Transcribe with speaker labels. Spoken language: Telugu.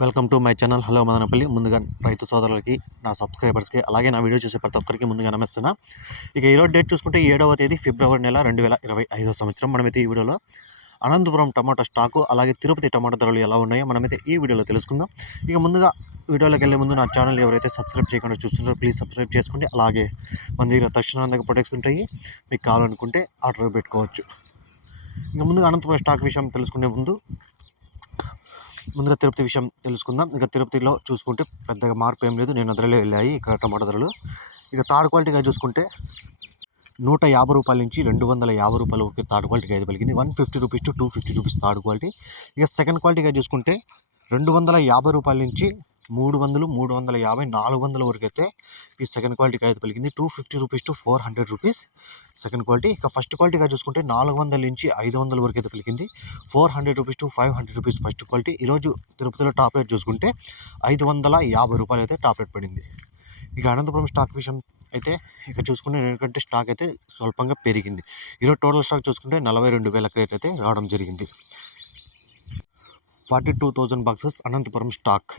Speaker 1: Welcome to my channel. Hello Madanapalle. ముందుగా రైతు సోదరులకి నా సబ్స్క్రైబర్స్కి అలాగే నా వీడియో చూసే ప్రతి ఒక్కరికి ముందుగా నమస్తున్నా ఇక ఈరోజు డేట్ చూసుకుంటే ఏడవ తేదీ ఫిబ్రవరి నెల రెండు వేల ఇరవై ఐదో సంవత్సరం. మనమైతే ఈ వీడియోలో అనంతపురం టమాటా స్టాకు అలాగే తిరుపతి టమాటా ధరలు ఎలా ఉన్నాయో మనమైతే ఈ వీడియోలో తెలుసుకుందాం. ఇక ముందుగా వీడియోలోకి వెళ్ళే ముందు నా ఛానల్ ఎవరైతే సబ్స్క్రైబ్ చేయకుండా చూస్తున్నారో ప్లీజ్ సబ్స్క్రైబ్ చేసుకోండి. అలాగే మన దగ్గర తక్షణ ప్రొడక్ట్స్ ఉంటాయి. మీకు కావాలనుకుంటే ఆర్డర్ పెట్టుకోవచ్చు. ఇంకా ముందుగా అనంతపురం స్టాక్ విషయం తెలుసుకునే ముందు ముందుగా తిరుపతి విషయం తెలుసుకుందాం. ఇక తిరుపతిలో చూసుకుంటే పెద్దగా మార్పు ఏం లేదు. నేను ధరలే వెళ్ళాయి. ఇక్కడ టమాటా ధరలు. ఇక థర్డ్ క్వాలిటీగా చూసుకుంటే నూట యాభై రూపాయల నుంచి రెండు వందల యాభై రూపాయల వరకు థర్డ్ క్వాలిటీగా అయితే పలికింది. One fifty rupees to two fifty rupees third quality. ఇక సెకండ్ క్వాలిటీగా చూసుకుంటే రెండు వందల యాభై రూపాయల నుంచి మూడు వందలు మూడు వందల యాభై నాలుగు వందల వరకు అయితే ఈ సెకండ్ క్వాలిటీకి అయితే పలికింది. Two fifty rupees to four hundred rupees second quality ఇక ఫస్ట్ క్వాలిటీగా చూసుకుంటే నాలుగు వందల నుంచి ఐదు వందల వరకు అయితే పలికింది four hundred rupees to five hundred rupees first quality ఈరోజు తిరుపతిలో టాప్ రేట్ చూసుకుంటే ఐదు వందల యాభై రూపాయలు అయితే టాప్ రేట్ పడింది. ఇక అనంతపురం స్టాక్ విషయం అయితే ఇక చూసుకుంటే ఎందుకంటే స్టాక్ అయితే స్వల్పంగా పెరిగింది. ఈరోజు టోటల్ స్టాక్ చూసుకుంటే నలభై రెండు వేల క్రేట్ అయితే రావడం జరిగింది. Forty two thousand boxes Anantapuram stock